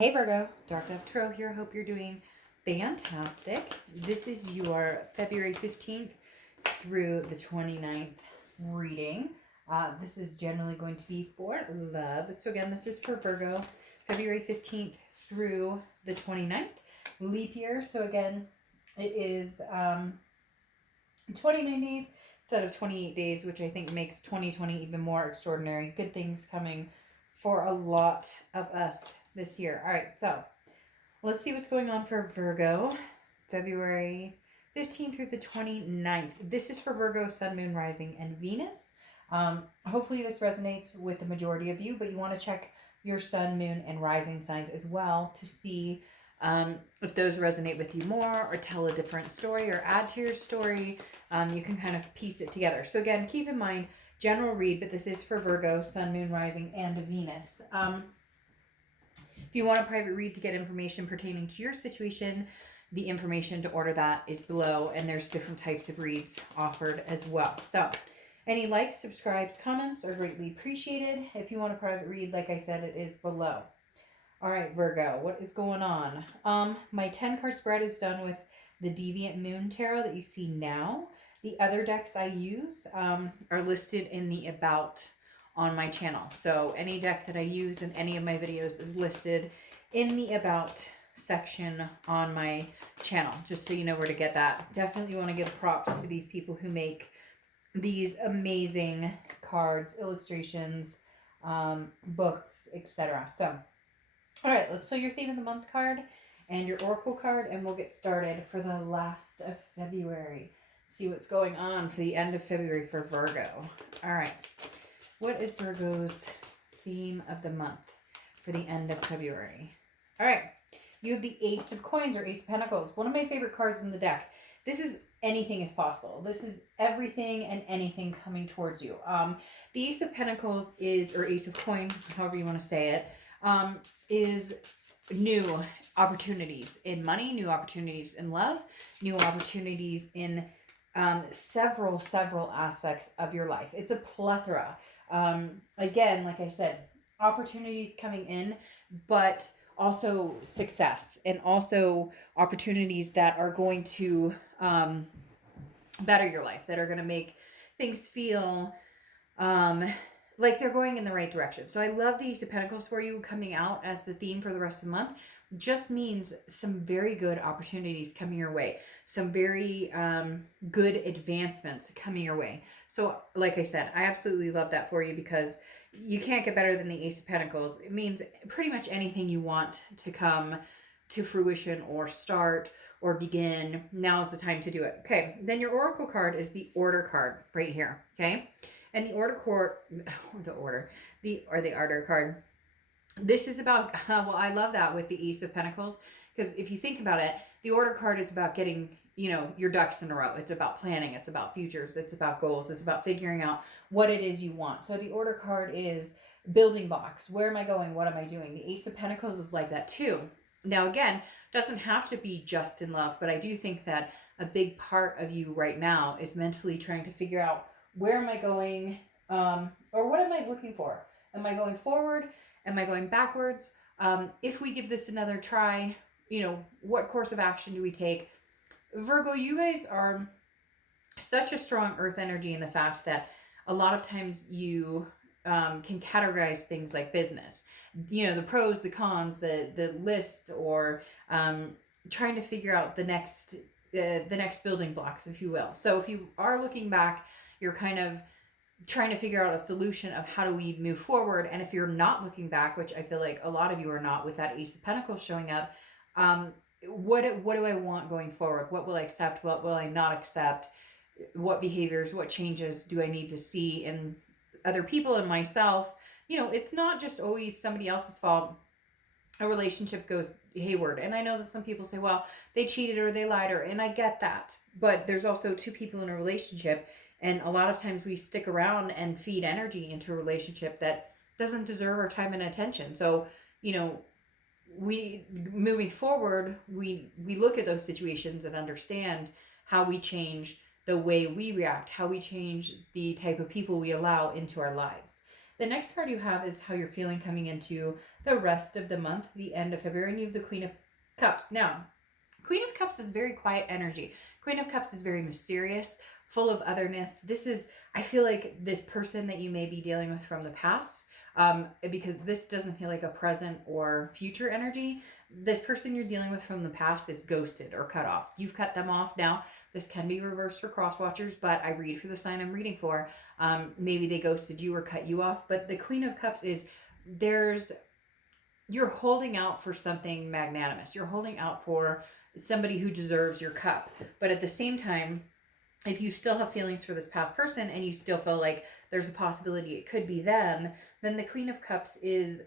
Hey Virgo, Dark Dove Tarot here. Hope you're doing fantastic. This is your February 15th through the 29th reading. This is generally going to be for love. So again, this is for Virgo, February 15th through the 29th. Leap year. So again, it is 29 days instead of 28 days, which I think makes 2020 even more extraordinary. Good things coming for a lot of us this year. All right, so let's see what's going on for Virgo, February 15th through the 29th. This is for Virgo, Sun, Moon, Rising, and Venus. Hopefully this resonates with the majority of you, but you want to check your Sun, Moon, and Rising signs as well to see if those resonate with you more or tell a different story or add to your story. You can kind of piece it together. So again, keep in mind, general read, but this is for Virgo, Sun, Moon, Rising, and Venus. If you want a private read to get information pertaining to your situation, the information to order that is below, and there's different types of reads offered as well. So any likes, subscribes, comments are greatly appreciated. If you want a private read, like I said, it is below. All right, Virgo, what is going on? My 10-card spread is done with the Deviant Moon Tarot that you see now. The other decks I use are listed in the About on my channel. So any deck that I use in any of my videos is listed in the About section on my channel, just so you know where to get that. Definitely want to give props to these people who make these amazing cards, illustrations, books, etc. So, all right, let's pull your Theme of the Month card and your Oracle card, and we'll get started for the last of February. See what's going on for the end of February for Virgo. All right. What is Virgo's theme of the month for the end of February? All right. You have the Ace of Coins or Ace of Pentacles. One of my favorite cards in the deck. This is anything is possible. This is everything and anything coming towards you. The Ace of Pentacles is, or Ace of Coins, however you want to say it, is new opportunities in money, new opportunities in love, new opportunities in several aspects of your life. It's a plethora. Again, like I said, opportunities coming in, but also success and also opportunities that are going to better your life, that are going to make things feel like they're going in the right direction. So I love the Ace of Pentacles for you coming out as the theme for the rest of the month. Just means some very good opportunities coming your way. Some very good advancements coming your way. So like I said, I absolutely love that for you because you can't get better than the Ace of Pentacles. It means pretty much anything you want to come to fruition or start or begin, now is the time to do it. Okay, then your Oracle card is the Order card right here, okay? And the Order card, this is about, well, I love that with the Ace of Pentacles, because if you think about it, the Order card is about getting, your ducks in a row. It's about planning. It's about futures. It's about goals. It's about figuring out what it is you want. So the Order card is building blocks. Where am I going? What am I doing? The Ace of Pentacles is like that too. Now, again, doesn't have to be just in love, but I do think that a big part of you right now is mentally trying to figure out, where am I going? Or what am I looking for? Am I going forward? Am I going backwards? If we give this another try, what course of action do we take? Virgo, you guys are such a strong earth energy in the fact that a lot of times you can categorize things like business. The pros, the cons, the lists, or trying to figure out the next building blocks, if you will. So if you are looking back, you're kind of trying to figure out a solution of how do we move forward. And if you're not looking back, which I feel like a lot of you are not with that Ace of Pentacles showing up, what do I want going forward? What will I accept? What will I not accept? What behaviors, what changes do I need to see in other people and myself? It's not just always somebody else's fault. A relationship goes hayward. And I know that some people say, well, they cheated or they lied, and I get that. But there's also two people in a relationship. And a lot of times we stick around and feed energy into a relationship that doesn't deserve our time and attention. So, we moving forward, we look at those situations and understand how we change the way we react, how we change the type of people we allow into our lives. The next card you have is how you're feeling coming into the rest of the month, the end of February, and you have the Queen of Cups. Now, Queen of Cups is very quiet energy. Queen of Cups is very mysterious, full of otherness. This is, I feel like this person that you may be dealing with from the past, because this doesn't feel like a present or future energy. This person you're dealing with from the past is ghosted or cut off. You've cut them off. Now, this can be reversed for cross watchers, but I read for the sign I'm reading for. Maybe they ghosted you or cut you off. But the Queen of Cups is, you're holding out for something magnanimous. You're holding out for somebody who deserves your cup. But at the same time, if you still have feelings for this past person and you still feel like there's a possibility it could be them, then the Queen of Cups is,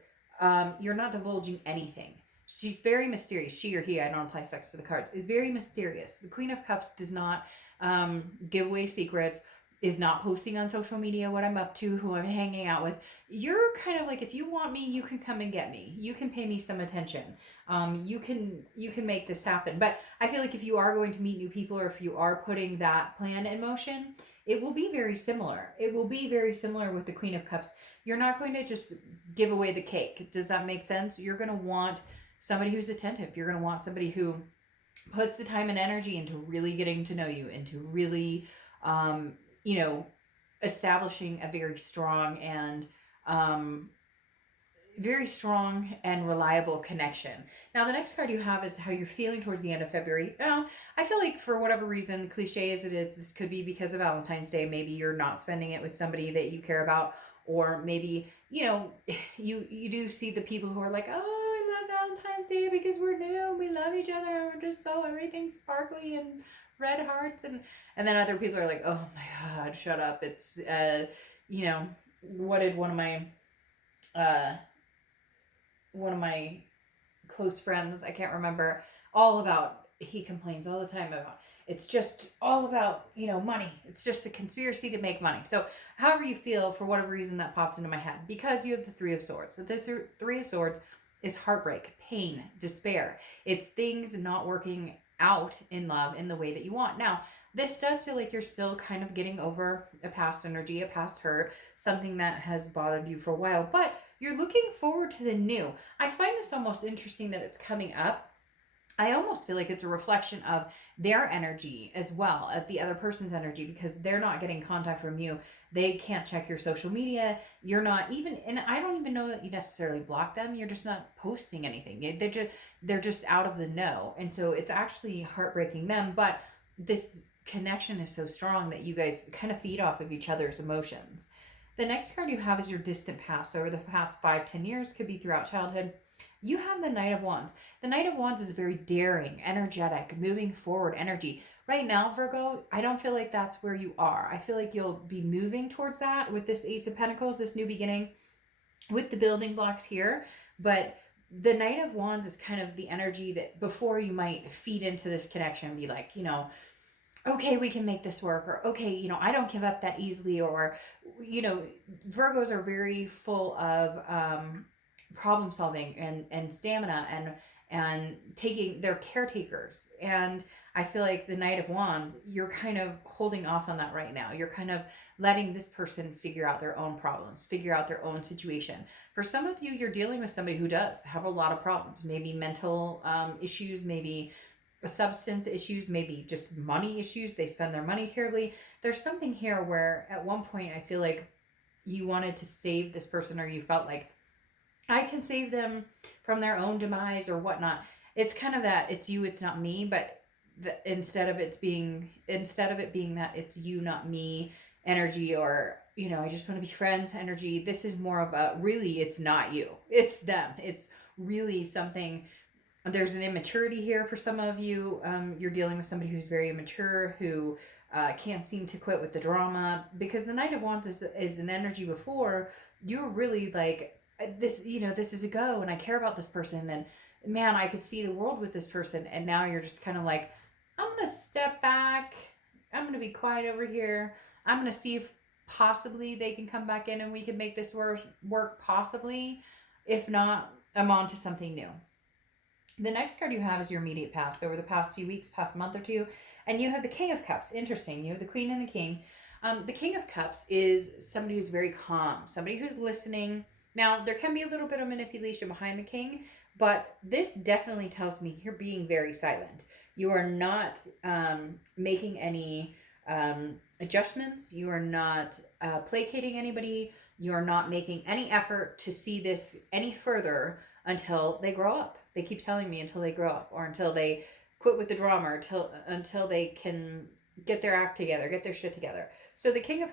you're not divulging anything. She's very mysterious. She or he, I don't apply sex to the cards, is very mysterious. The Queen of Cups does not give away secrets, is not posting on social media what I'm up to, who I'm hanging out with. You're kind of like, if you want me, you can come and get me. You can pay me some attention. You can make this happen. But I feel like if you are going to meet new people, or if you are putting that plan in motion, it will be very similar. It will be very similar with the Queen of Cups. You're not going to just give away the cake. Does that make sense? You're going to want somebody who's attentive. You're going to want somebody who puts the time and energy into really getting to know you, into really, establishing a very strong and reliable connection. Now, the next card you have is how you're feeling towards the end of February. I feel like for whatever reason, cliche as it is, this could be because of Valentine's Day. Maybe you're not spending it with somebody that you care about, or maybe, you do see the people who are like, oh, I love Valentine's Day because we're new, we love each other, and we're just so everything's sparkly and red hearts, and then other people are like, oh my god, shut up. It's what did one of my close friends, I can't remember, all about, he complains all the time about, it's just all about, money. It's just a conspiracy to make money. So however you feel, for whatever reason that popped into my head, because you have the Three of Swords. So this Three of Swords is heartbreak, pain, despair. It's things not working out in love in the way that you want. Now, this does feel like you're still kind of getting over a past energy, a past hurt, something that has bothered you for a while, but you're looking forward to the new. I find this almost interesting that it's coming up. I almost feel like it's a reflection of their energy as well, of the other person's energy, because they're not getting contact from you. They can't check your social media. You're not even, and I don't even know that you necessarily block them. You're just not posting anything. They're just out of the know. And so it's actually heartbreaking them, but this connection is so strong that you guys kind of feed off of each other's emotions. The next card you have is your distant past. So over the past 5-10 years, could be throughout childhood. You have the Knight of Wands. The Knight of Wands is a very daring, energetic, moving forward energy. Right now, Virgo, I don't feel like that's where you are. I feel like you'll be moving towards that with this Ace of Pentacles, this new beginning, with the building blocks here. But the Knight of Wands is kind of the energy that before you might feed into this connection and be like, okay, we can make this work, or okay, I don't give up that easily, or, Virgos are very full of problem solving and stamina and taking, they're caretakers. And I feel like the Knight of Wands, you're kind of holding off on that right now. You're kind of letting this person figure out their own problems, figure out their own situation. For some of you, you're dealing with somebody who does have a lot of problems, maybe mental issues, maybe substance issues, maybe just money issues. They spend their money terribly. There's something here where at one point I feel like you wanted to save this person, or you felt like, I can save them from their own demise or whatnot. It's kind of that it's you, it's not me, but instead of it being that it's you, not me energy, or I just want to be friends energy, this is more of a, really, it's not you, it's them. It's really something. There's an immaturity here for some of you. You're dealing with somebody who's very immature, who can't seem to quit with the drama, because the Knight of Wands is an energy before you're really like, this is a go, and I care about this person, and man, I could see the world with this person. And now you're just kind of like, I'm gonna step back, I'm gonna be quiet over here, I'm gonna see if possibly they can come back in and we can make this work possibly. If not, I'm on to something new. The next card you have is your immediate past, over the past few weeks, past month or two, and you have the King of Cups. Interesting. You have the Queen and the King. The King of Cups is somebody who's very calm, somebody who's listening, Now, there can be a little bit of manipulation behind the king, but this definitely tells me you're being very silent. You are not making any adjustments. You are not placating anybody. You are not making any effort to see this any further until they grow up. They keep telling me until they grow up, or until they quit with the drama, or until they can get their act together, get their shit together. So the King of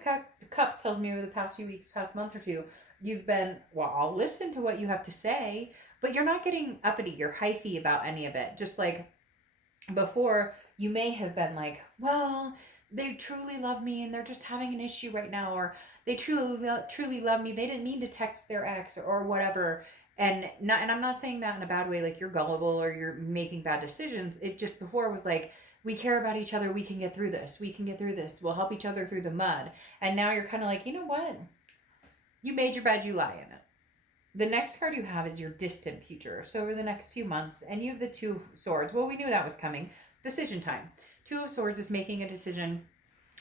Cups tells me over the past few weeks, past month or two, you've been, well, I'll listen to what you have to say, but you're not getting uppity or hyphy about any of it. Just like before, you may have been like, well, they truly love me and they're just having an issue right now, or they truly love me. They didn't mean to text their ex, or whatever. And I'm not saying that in a bad way, like you're gullible or you're making bad decisions. It just before was like, we care about each other. We can get through this. We can get through this. We'll help each other through the mud. And now you're kind of like, you know what? You made your bed, you lie in it. The next card you have is your distant future. So over the next few months, and you have the Two of Swords. Well, we knew that was coming. Decision time. Two of Swords is making a decision,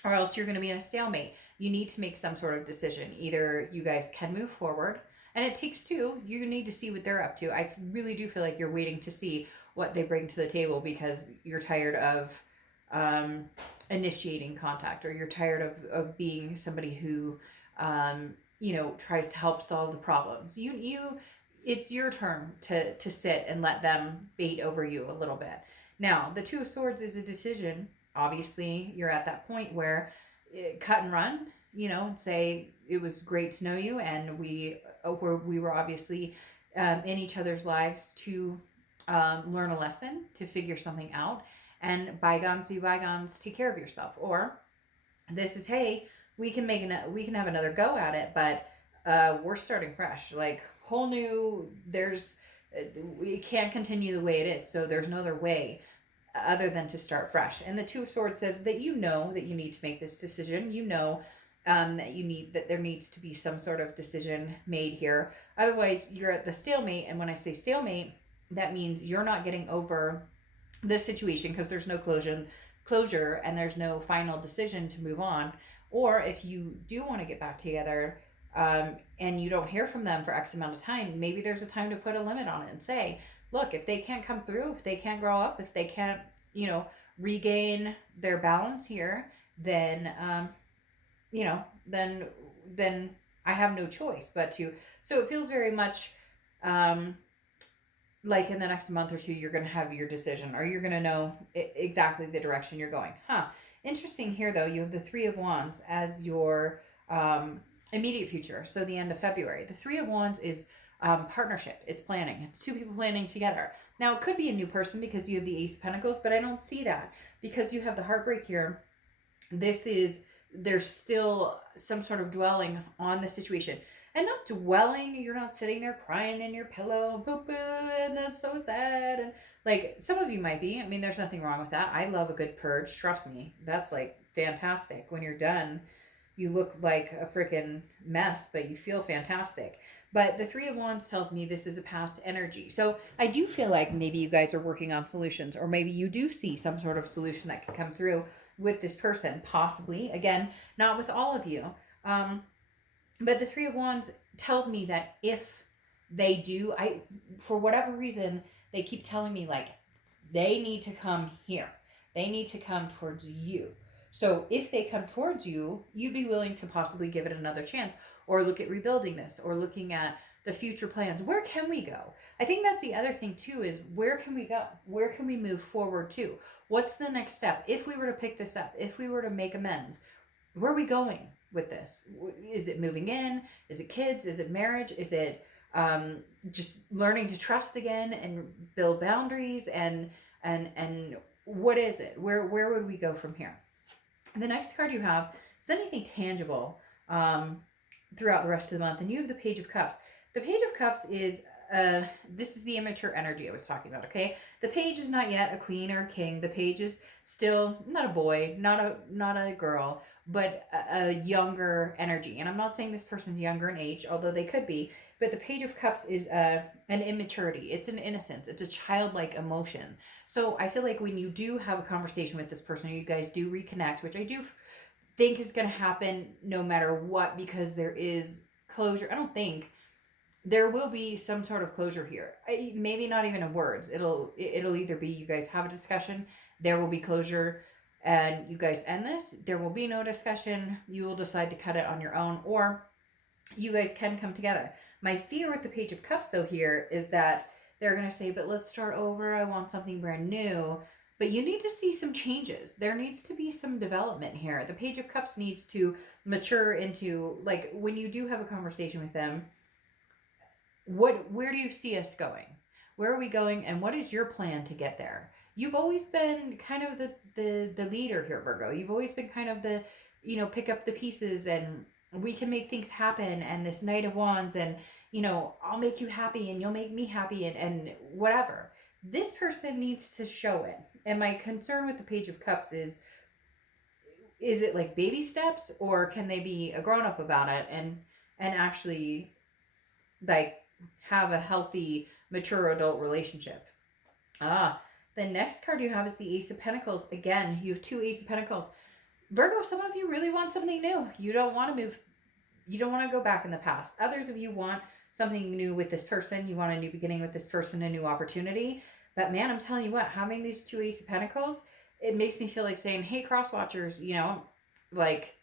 or else you're going to be in a stalemate. You need to make some sort of decision. Either you guys can move forward, and it takes two. You need to see what they're up to. I really do feel like you're waiting to see what they bring to the table, because you're tired of initiating contact, or you're tired of being somebody who tries to help solve the problems. It's your turn to sit and let them bait over you a little bit. Now, the Two of Swords is a decision. Obviously, you're at that point where cut and run, and say, it was great to know you, and we were obviously in each other's lives to learn a lesson, to figure something out, and bygones be bygones, take care of yourself. Or this is, hey, we can have another go at it, but we're starting fresh, like whole new. We can't continue the way it is, so there's no other way other than to start fresh. And the Two of Swords says that you need to make this decision. That there needs to be some sort of decision made here. Otherwise, you're at the stalemate. And when I say stalemate, that means you're not getting over this situation, because there's no closure, and there's no final decision to move on. Or if you do want to get back together, and you don't hear from them for X amount of time, maybe there's a time to put a limit on it and say, look, if they can't come through, if they can't grow up, if they can't, regain their balance here, then, then I have no choice but to. So it feels very much like in the next month or two, you're going to have your decision, or you're going to know exactly the direction you're going. Interesting here, though, you have the Three of Wands as your immediate future. So the end of February. The Three of Wands is partnership. It's planning. It's two people planning together. Now, it could be a new person because you have the Ace of Pentacles, but I don't see that, because you have the heartbreak here. There's still some sort of dwelling on the situation. And not dwelling, you're not sitting there crying in your pillow, boo-boo, and that's so sad. And like, some of you might be. I mean, there's nothing wrong with that. I love a good purge. Trust me. That's like fantastic. When you're done, you look like a freaking mess, but you feel fantastic. But the Three of Wands tells me this is a past energy. So I do feel like maybe you guys are working on solutions, or maybe you do see some sort of solution that could come through with this person, possibly. Again, not with all of you. But the Three of Wands tells me that if they do, for whatever reason, they keep telling me, like, they need to come here. They need to come towards you. So if they come towards you, you'd be willing to possibly give it another chance, or look at rebuilding this, or looking at the future plans. Where can we go? I think that's the other thing too, is where can we go? Where can we move forward to? What's the next step? If we were to pick this up, if we were to make amends, where are we going with this? Is it moving in? Is it kids? Is it marriage? Is it just learning to trust again and build boundaries? And what is it? Where would we go from here? The next card you have is anything tangible throughout the rest of the month. And you have the Page of Cups. The Page of Cups is, this is the immature energy I was talking about, okay? The page is not yet a queen or a king. The page is still not a boy, not a girl, but a younger energy. And I'm not saying this person's younger in age, although they could be. But the Page of Cups is an immaturity. It's an innocence. It's a childlike emotion. So I feel like when you do have a conversation with this person, you guys do reconnect, which I do think is going to happen no matter what, because there is closure. I don't think, there will be some sort of closure here. Maybe not even in words. It'll either be you guys have a discussion, there will be closure, and you guys end this. There will be no discussion. You will decide to cut it on your own, or you guys can come together. My fear with the Page of Cups, though, here is that they're going to say, but let's start over. I want something brand new. But you need to see some changes. There needs to be some development here. The Page of Cups needs to mature into, like, when you do have a conversation with them, where do you see us going? Where are we going, and what is your plan to get there? You've always been kind of the leader here, Virgo. You've always been kind of the, pick up the pieces, and we can make things happen, and this Knight of Wands, and I'll make you happy and you'll make me happy, and whatever. This person needs to show it. And my concern with the Page of Cups is it like baby steps, or can they be a grown up about it and actually like have a healthy, mature adult relationship? The next card you have is the Ace of Pentacles. Again, you have 2 Ace of Pentacles. Virgo, some of you really want something new. You don't want to move. You don't want to go back in the past. Others of you want something new with this person. You want a new beginning with this person, a new opportunity. But man, I'm telling you what, having these 2 Ace of Pentacles, it makes me feel like saying, hey, cross watchers, like,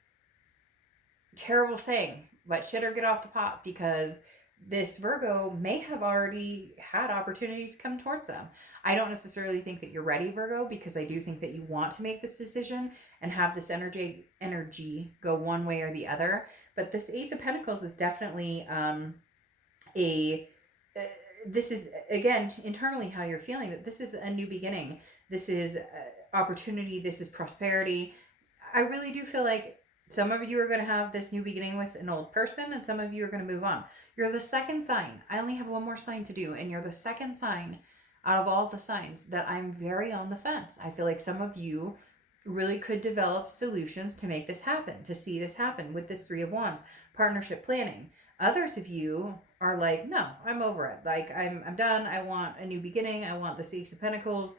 terrible saying, but shit or get off the pot, because this Virgo may have already had opportunities come towards them. I don't necessarily think that you're ready, Virgo, because I do think that you want to make this decision and have this energy go one way or the other. But this Ace of Pentacles is definitely this is, again, internally how you're feeling, that this is a new beginning. This is opportunity. This is prosperity. I really do feel like some of you are going to have this new beginning with an old person, and some of you are going to move on. You're the second sign. I only have one more sign to do, and you're the second sign out of all the signs that I'm very on the fence. I feel like some of you really could develop solutions to make this happen, to see this happen with this 3 of Wands, partnership planning. Others of you are like, no, I'm over it. Like, I'm done. I want a new beginning. I want the Ace of Pentacles.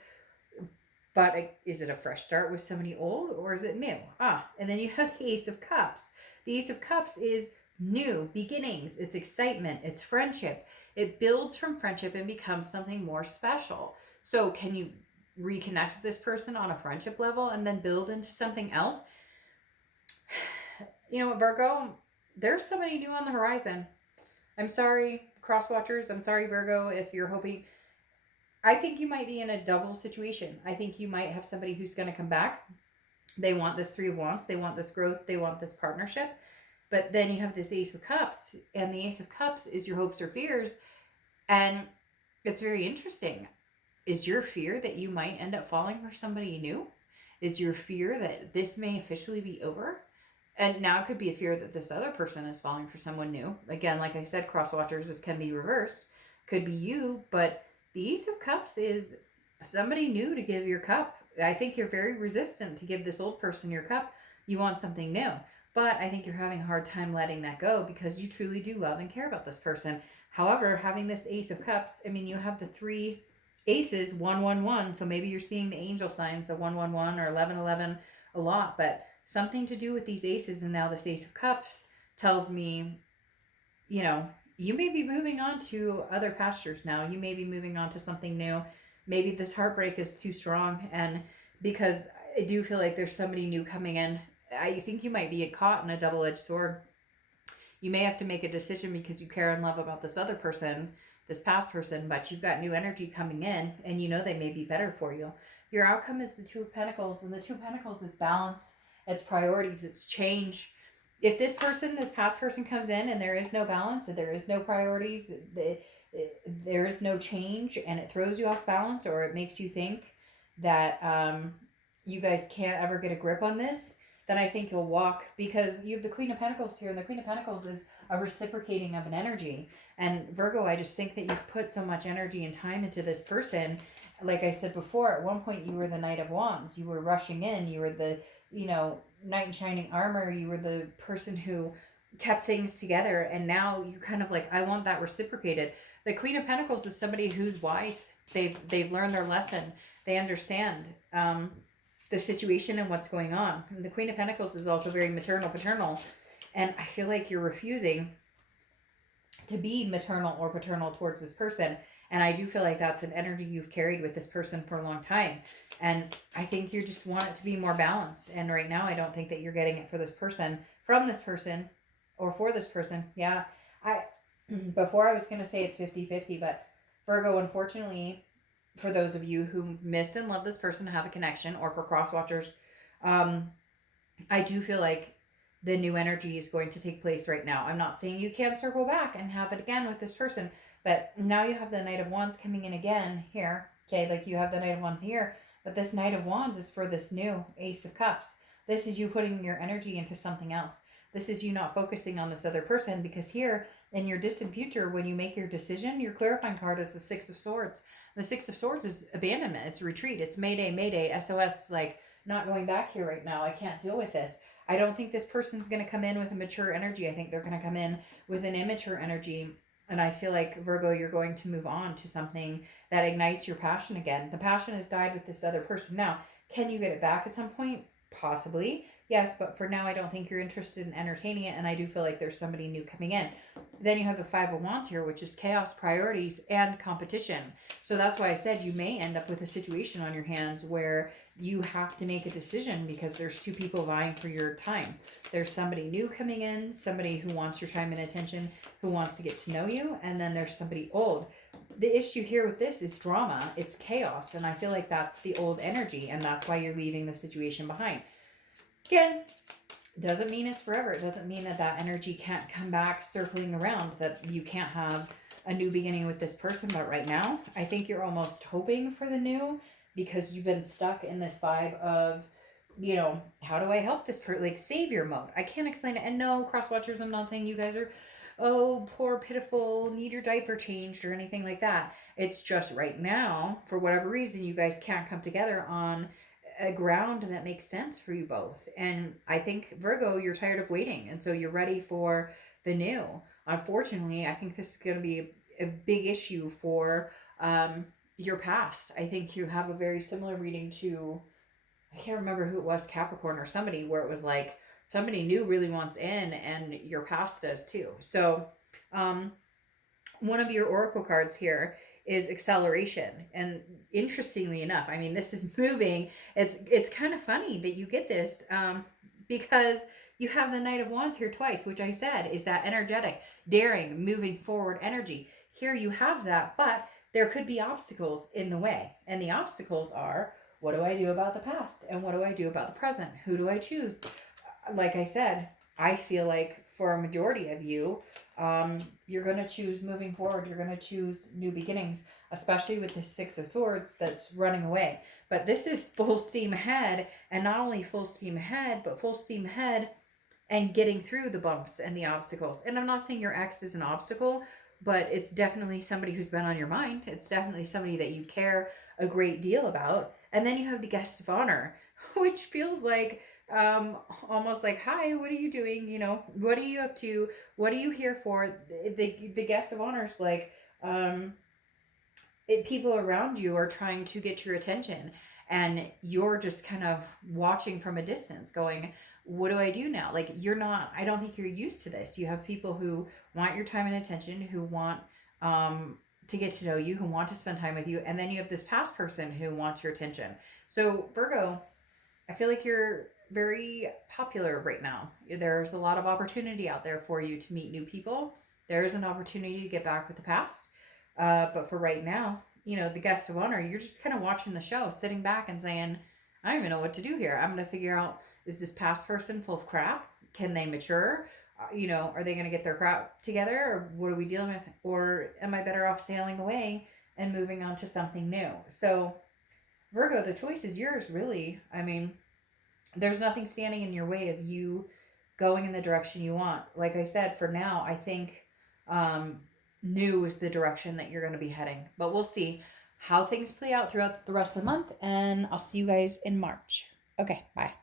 But is it a fresh start with somebody old, or is it new? And then you have the Ace of Cups. The Ace of Cups is new beginnings. It's excitement. It's friendship. It builds from friendship and becomes something more special. So can you reconnect with this person on a friendship level and then build into something else? You know what, Virgo? There's somebody new on the horizon. I'm sorry, cross watchers. I'm sorry, Virgo, if you're hoping. I think you might be in a double situation. I think you might have somebody who's going to come back. They want this 3 of Wands. They want this growth. They want this partnership. But then you have this Ace of Cups, and the Ace of Cups is your hopes or fears. And it's very interesting. Is your fear that you might end up falling for somebody new? Is your fear that this may officially be over? And now it could be a fear that this other person is falling for someone new. Again, like I said, cross watchers, this can be reversed. Could be you, but the Ace of Cups is somebody new to give your cup. I think you're very resistant to give this old person your cup. You want something new. But I think you're having a hard time letting that go because you truly do love and care about this person. However, having this Ace of Cups, I mean, you have the 3 aces, 111. So maybe you're seeing the angel signs, the 111 or 1111 a lot. But something to do with these aces, and now this Ace of Cups tells me, you may be moving on to other pastures now. You may be moving on to something new. Maybe this heartbreak is too strong, and because I do feel like there's somebody new coming in, I think you might be caught in a double-edged sword. You may have to make a decision because you care and love about this other person, this past person, but you've got new energy coming in, and they may be better for you. Your outcome is the 2 of Pentacles, and the 2 of Pentacles is balance. It's priorities. It's change. If this past person comes in and there is no balance, and there is no priorities, there is no change, and it throws you off balance, or it makes you think that you guys can't ever get a grip on this, then I think you'll walk, because you have the Queen of Pentacles here, and the Queen of Pentacles is a reciprocating of an energy. And Virgo, I just think that you've put so much energy and time into this person. Like I said before, at one point you were the Knight of Wands. You were rushing in. You were the, knight in shining armor. You were the person who kept things together. And now you kind of like, I want that reciprocated. The Queen of Pentacles is somebody who's wise. They've learned their lesson. They understand the situation and what's going on. And the Queen of Pentacles is also very maternal, paternal. And I feel like you're refusing to be maternal or paternal towards this person. And I do feel like that's an energy you've carried with this person for a long time. And I think you just want it to be more balanced. And right now, I don't think that you're getting it for this person, from this person, or for this person. Yeah. I, before I was going to say it's 50-50, but Virgo, unfortunately, for those of you who miss and love this person, have a connection, or for cross watchers, I do feel like the new energy is going to take place right now. I'm not saying you can't circle back and have it again with this person, but now you have the Knight of Wands coming in again here. Okay, like you have the Knight of Wands here, but this Knight of Wands is for this new Ace of Cups. This is you putting your energy into something else. This is you not focusing on this other person, because here in your distant future, when you make your decision, your clarifying card is the Six of Swords. The Six of Swords is abandonment. It's retreat. It's Mayday, Mayday, SOS, like not going back here right now. I can't deal with this. I don't think this person's going to come in with a mature energy. I think they're going to come in with an immature energy. And I feel like, Virgo, you're going to move on to something that ignites your passion again. The passion has died with this other person. Now, can you get it back at some point? Possibly. Yes, but for now, I don't think you're interested in entertaining it. And I do feel like there's somebody new coming in. Then you have the Five of Wands here, which is chaos, priorities, and competition. So that's why I said you may end up with a situation on your hands where you have to make a decision because there's two people vying for your time. There's somebody new coming in, somebody who wants your time and attention, who wants to get to know you, and then there's somebody old. The issue here with this is drama. It's chaos, and I feel like that's the old energy, and that's why you're leaving the situation behind. Again, doesn't mean it's forever. It doesn't mean that that energy can't come back circling around, that you can't have a new beginning with this person. But right now, I think you're almost hoping for the new, because you've been stuck in this vibe of, you know, how do I help this person? Like savior mode. I can't explain it. And no, cross watchers, I'm not saying you guys are, oh, poor, pitiful, need your diaper changed or anything like that. It's just right now, for whatever reason, you guys can't come together on a ground that makes sense for you both. And I think, Virgo, you're tired of waiting, and so you're ready for the new. Unfortunately, I think this is going to be a big issue for your past. I think you have a very similar reading to, I can't remember who it was, Capricorn or somebody, where it was like somebody new really wants in, and your past does too. So one of your oracle cards here is acceleration. And interestingly enough, I mean, this is moving. It's kind of funny that you get this because you have the Knight of Wands here twice, which I said is that energetic, daring, moving forward energy. Here you have that, but there could be obstacles in the way. And the obstacles are, what do I do about the past? And what do I do about the present? Who do I choose? Like I said, I feel like for a majority of you, you're going to choose moving forward. You're going to choose new beginnings, especially with the Six of Swords that's running away. But this is full steam ahead, and not only full steam ahead, but full steam ahead and getting through the bumps and the obstacles. And I'm not saying your ex is an obstacle, but it's definitely somebody who's been on your mind. It's definitely somebody that you care a great deal about. And then you have the Guest of Honor, which feels like almost like, hi, what are you doing? You know, what are you up to? What are you here for? The Guest of Honor is like, people around you are trying to get your attention, and you're just kind of watching from a distance going, what do I do now? Like, you're not, I don't think you're used to this. You have people who want your time and attention, who want to get to know you, who want to spend time with you, and then you have this past person who wants your attention. So Virgo, I feel like you're very popular right now. There's a lot of opportunity out there for you to meet new people. There is an opportunity to get back with the past. But for right now, you know, the Guest of Honor, you're just kind of watching the show, sitting back and saying, I don't even know what to do here. I'm going to figure out, is this past person full of crap? Can they mature? You know, are they going to get their crap together? Or what are we dealing with? Or am I better off sailing away and moving on to something new? So Virgo, the choice is yours, really. I mean, there's nothing standing in your way of you going in the direction you want. Like I said, for now, I think new is the direction that you're going to be heading. But we'll see how things play out throughout the rest of the month. And I'll see you guys in March. Okay, bye.